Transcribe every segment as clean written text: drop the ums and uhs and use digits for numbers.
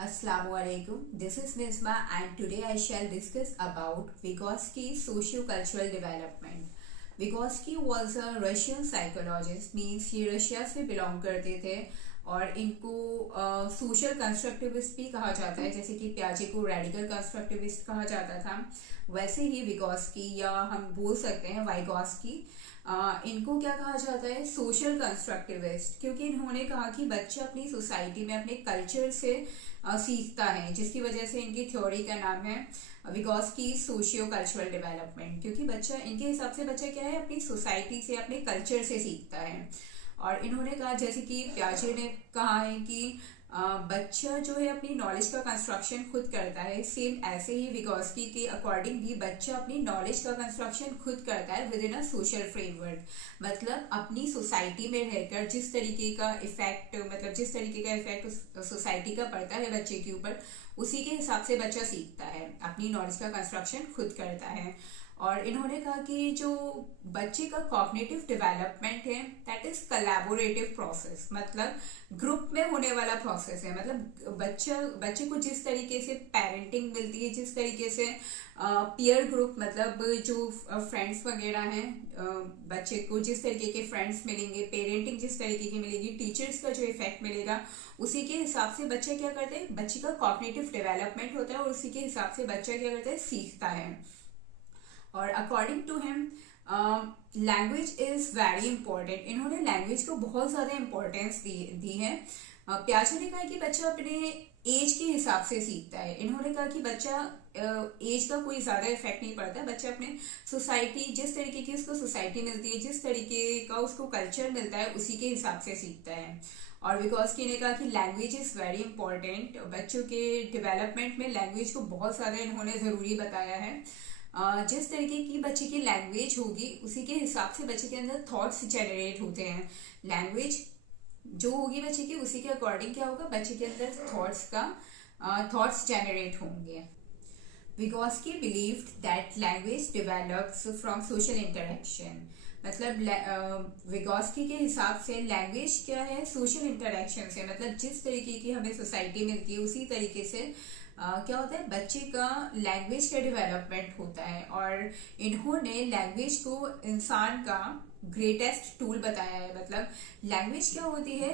Assalamualaikum. This is Nisma and today I shall discuss about Vygotsky's socio-cultural development. Vygotsky was a Russian psychologist, means ये Russia से belong करते थे और इनको social constructivist भी कहा जाता है, जैसे कि प्याजे को रेडिकल कंस्ट्रक्टिविस्ट कहा जाता था। वैसे ही विगोस्की या हम बोल सकते हैं वाइगोस्की, इनको क्या कहा जाता है, सोशल कंस्ट्रक्टिविस्ट, क्योंकि इन्होंने कहा कि बच्चा अपनी सोसाइटी में अपने कल्चर से सीखता है, जिसकी वजह से इनकी थ्योरी का नाम है विगोस्की सोशियो कल्चरल डेवलपमेंट। क्योंकि बच्चा, इनके हिसाब से बच्चा क्या है, अपनी सोसाइटी से अपने कल्चर से सीखता है। और इन्होंने कहा, जैसे कि प्याजे ने कहा है कि बच्चा जो है अपनी नॉलेज का कंस्ट्रक्शन खुद करता है, सेम ऐसे ही विगोस्की के अकॉर्डिंग भी बच्चा अपनी नॉलेज का कंस्ट्रक्शन खुद करता है with in a social framework. मतलब अपनी सोसाइटी में रहकर जिस तरीके का इफेक्ट सोसाइटी का पड़ता है बच्चे के ऊपर, उसी के हिसाब से बच्चा सीखता है, अपनी नॉलेज का कंस्ट्रक्शन खुद करता है। और इन्होंने कहा कि जो बच्चे का कॉग्निटिव डेवलपमेंट है दैट इज कोलैबोरेटिव प्रोसेस, मतलब ग्रुप में होने वाला प्रोसेस है। मतलब बच्चे को जिस तरीके से पेरेंटिंग मिलती है, जिस तरीके से पीयर ग्रुप, मतलब जो फ्रेंड्स वगैरह हैं, बच्चे को जिस तरीके के फ्रेंड्स मिलेंगे, पेरेंटिंग जिस तरीके की मिलेगी, टीचर्स का जो इफेक्ट मिलेगा, उसी के हिसाब से बच्चे क्या करते हैं, बच्चे का कॉग्निटिव डेवलपमेंट होता है और उसी के हिसाब से बच्चा क्या करता है, सीखता है। और according to him language is very important. इन्होंने लैंग्वेज को बहुत ज्यादा इंपॉर्टेंस दी है। प्याजे ने कहा कि बच्चा अपने एज के हिसाब से सीखता है। इन्होंने कहा कि बच्चा एज का कोई ज्यादा इफेक्ट नहीं पड़ता, बच्चा अपने सोसाइटी, जिस तरीके की उसको सोसाइटी मिलती है, जिस तरीके का उसको कल्चर मिलता है, उसी के हिसाब से सीखता है। और विगोस्की ने कहा कि लैंग्वेज इज वेरी इंपॉर्टेंट। बच्चों के डेवलपमेंट में लैंग्वेज को बहुत ज्यादा इन्होंने जरूरी बताया है। जिस तरीके की बच्चे की लैंग्वेज होगी, उसी के हिसाब से बच्चे के अंदर थॉट्स जनरेट होते हैं। लैंग्वेज जो होगी बच्चे की, उसी के अकॉर्डिंग क्या होगा, बच्चे के अंदर थॉट्स जनरेट होंगे। Vygotsky believed that language develops from social interaction. मतलब विगोस्की के हिसाब से लैंग्वेज क्या है, सोशल इंटरेक्शन से। मतलब जिस तरीके की हमें सोसाइटी मिलती है, उसी तरीके से क्या होता है, बच्चे का लैंग्वेज का डेवलपमेंट होता है। और इन्होंने लैंग्वेज को इंसान का ग्रेटेस्ट टूल बताया है। मतलब लैंग्वेज क्या होती है,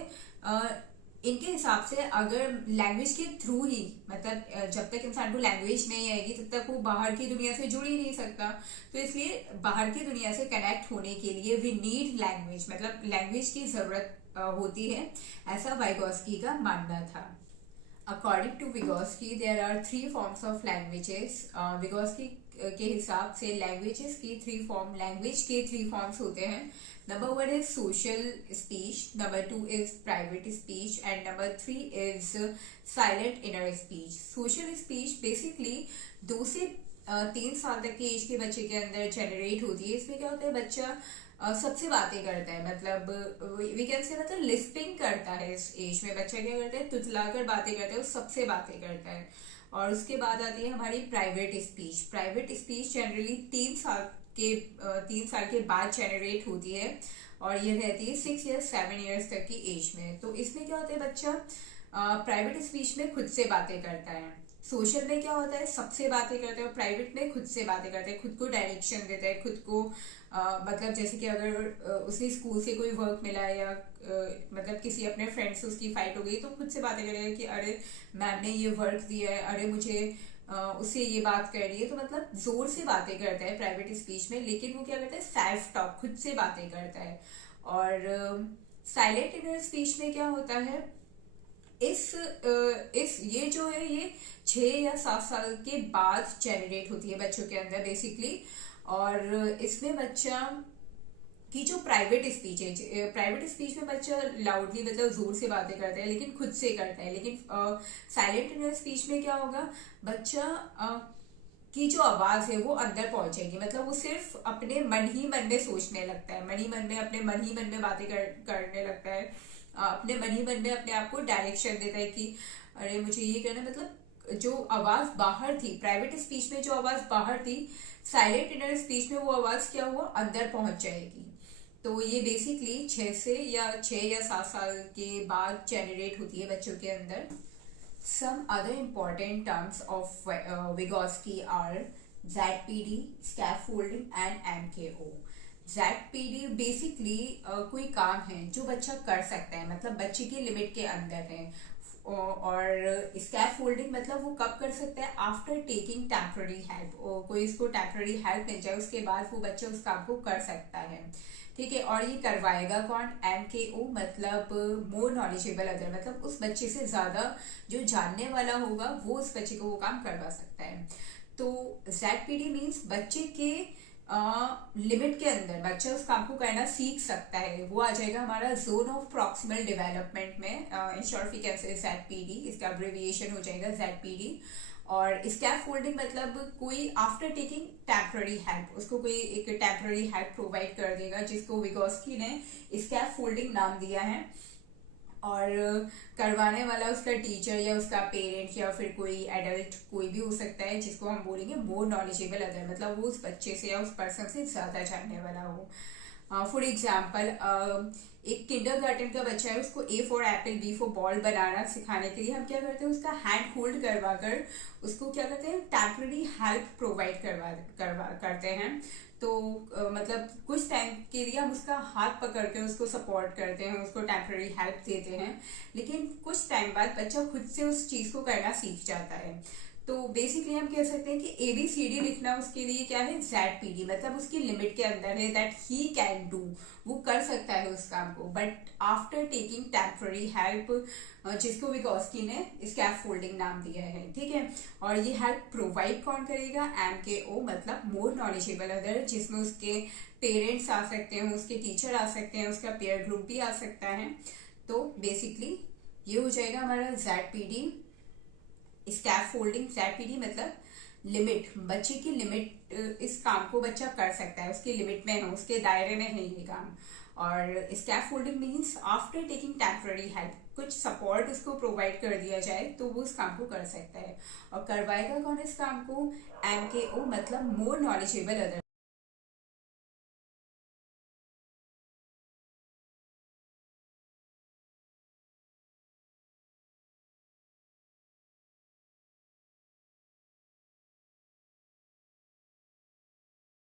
इनके हिसाब से अगर लैंग्वेज के थ्रू ही, मतलब जब तक इंसान को लैंग्वेज नहीं आएगी तब तक वो बाहर की दुनिया से जुड़ ही नहीं सकता। तो इसलिए बाहर की दुनिया से कनेक्ट होने के लिए वी नीड लैंग्वेज, मतलब लैंग्वेज की जरूरत होती है, ऐसा वाइगोस्की का मानना था। According to Vygotsky, there are three forms of languages. Vygotsky के हिसाब से languages की language के three forms होते हैं। Number one is social speech, number two is private speech, and number three is silent inner speech. Social speech basically 2 से 3 साल तक की एज के बच्चे के अंदर जनरेट होती है। इसमें क्या होता है, बच्चा सबसे बातें करता है, मतलब वी कैन से, मतलब लिस्पिंग करता है। इस एज में बच्चा क्या करता है, तुतलाकर बातें करता है, वो सबसे बातें करता है। और उसके बाद आती है हमारी private speech. Private speech generally 3 साल के बाद जनरेट होती है और ये रहती है 6 या 7 ईयर्स तक की एज में। तो इसमें क्या होता है, बच्चा प्राइवेट स्पीच में खुद से बातें करता है। सोशल में क्या होता है, सबसे बातें करता है, और प्राइवेट में खुद से बातें करता है, खुद को डायरेक्शन देता है, खुद को मतलब जैसे कि अगर उसे स्कूल से कोई वर्क मिला है या मतलब किसी अपने फ्रेंड से उसकी फाइट हो गई, तो खुद से बातें करेगा कि अरे मैम ने ये वर्क दिया है, अरे मुझे उससे ये बात कर रही है। तो मतलब जोर से बातें करता है प्राइवेट स्पीच में, लेकिन वो क्या करता है, सेल्फ टॉक, खुद से बातें करता है। और साइलेंट इनर स्पीच में क्या होता है, इस ये जो है, ये 6 या 7 साल के बाद जनरेट होती है बच्चों के अंदर बेसिकली। और इसमें बच्चा की जो प्राइवेट स्पीच है, प्राइवेट स्पीच में बच्चा लाउडली, मतलब जोर से बातें करता है, लेकिन खुद से करता है। लेकिन साइलेंट इनर स्पीच में क्या होगा, बच्चा की जो आवाज है वो अंदर पहुंचेगी, मतलब वो सिर्फ अपने मन ही मन में सोचने लगता है, अपने मन ही मन में बातें करने लगता है, अपने मन ही मन में अपने आप को डायरेक्शन देता है कि अरे मुझे ये करना। मतलब जो आवाज बाहर थी प्राइवेट स्पीच में, जो आवाज बाहर थी, साइलेंट इनर स्पीच में वो आवाज क्या हुआ, अंदर पहुंच जाएगी। तो ये बेसिकली 6 या 7 साल के बाद जनरेट होती है बच्चों के अंदर। Some other important terms of Vygotsky are ZPD, scaffolding and MKO. ZPD basically कोई काम है जो बच्चा कर सकता है, मतलब बच्चे के लिमिट के अंदर है। और स्कैफोल्डिंग मतलब वो कब कर सकता है, आफ्टर टेकिंग टेम्पररी हेल्प, कोई इसको टेम्पररी हेल्प मिल जाए उसके बाद वो बच्चा उस काम को कर सकता है। ठीक है, और ये करवाएगा कौन, MKO मतलब मोर नॉलेजेबल अदर, मतलब उस बच्चे से ज्यादा जो जानने वाला होगा वो उस बच्चे को वो काम करवा सकता है। तो ZPD मीन्स बच्चे के लिमिट के अंदर बच्चा उस काम को करना सीख सकता है, वो आ जाएगा हमारा जोन ऑफ प्रॉक्सिमल डेवलपमेंट में। In short we can say ZPD, इसका अब्रिविएशन हो जाएगा ZPD। और स्कैफोल्डिंग मतलब कोई आफ्टर टेकिंग टेम्पररी हेल्प, उसको कोई एक टेम्पररी हेल्प प्रोवाइड कर देगा, जिसको विगोस्की ने स्कैफोल्डिंग नाम दिया है। और करवाने वाला उसका टीचर या उसका पेरेंट या फिर कोई एडल्ट कोई भी हो सकता है, जिसको हम बोलेंगे मोर नॉलेजेबल अदर, मतलब वो उस बच्चे से या उस पर्सन से ज्यादा जानने वाला हो। फॉर एग्जाम्पल एक किंडरगार्टन का बच्चा है, उसको A for apple B for ball बनाना सिखाने के लिए हम क्या करते हैं, उसका हैंड होल्ड करवा कर उसको क्या करते हैं, टेम्पररी हेल्प प्रोवाइड करते हैं। तो मतलब कुछ टाइम के लिए हम उसका हाथ पकड़ कर उसको सपोर्ट करते हैं, उसको टेम्पररी हेल्प देते हैं, लेकिन कुछ टाइम बाद बच्चा खुद से उस चीज को करना सीख जाता है। तो बेसिकली हम कह सकते हैं कि ABCD लिखना उसके लिए क्या है, ZPD, मतलब उसकी लिमिट के अंदर है, दैट ही कैन डू, वो कर सकता है उस काम को, but after taking temporary help, जिसको विगोस्की ने स्कैफोल्डिंग नाम दिया है। ठीक है, और ये हेल्प प्रोवाइड कौन करेगा, MKO मतलब मोर नॉलेजेबल अदर, जिसमें उसके पेरेंट्स आ सकते हैं, उसके टीचर आ सकते हैं, उसका पेयर ग्रुप भी आ सकता है। तो बेसिकली ये हो जाएगा हमारा ZPD। स्कैफोल्डिंग, ZPD मतलब लिमिट, बच्चे की लिमिट, इस काम को बच्चा कर सकता है, उसकी लिमिट में है, उसके दायरे में है ये काम। और scaffolding means after taking temporary help, कुछ सपोर्ट उसको प्रोवाइड कर दिया जाए तो वो उस काम को कर सकता है। और करवाएगा कौन इस काम को, MKO मतलब मोर नॉलेजेबल अदर।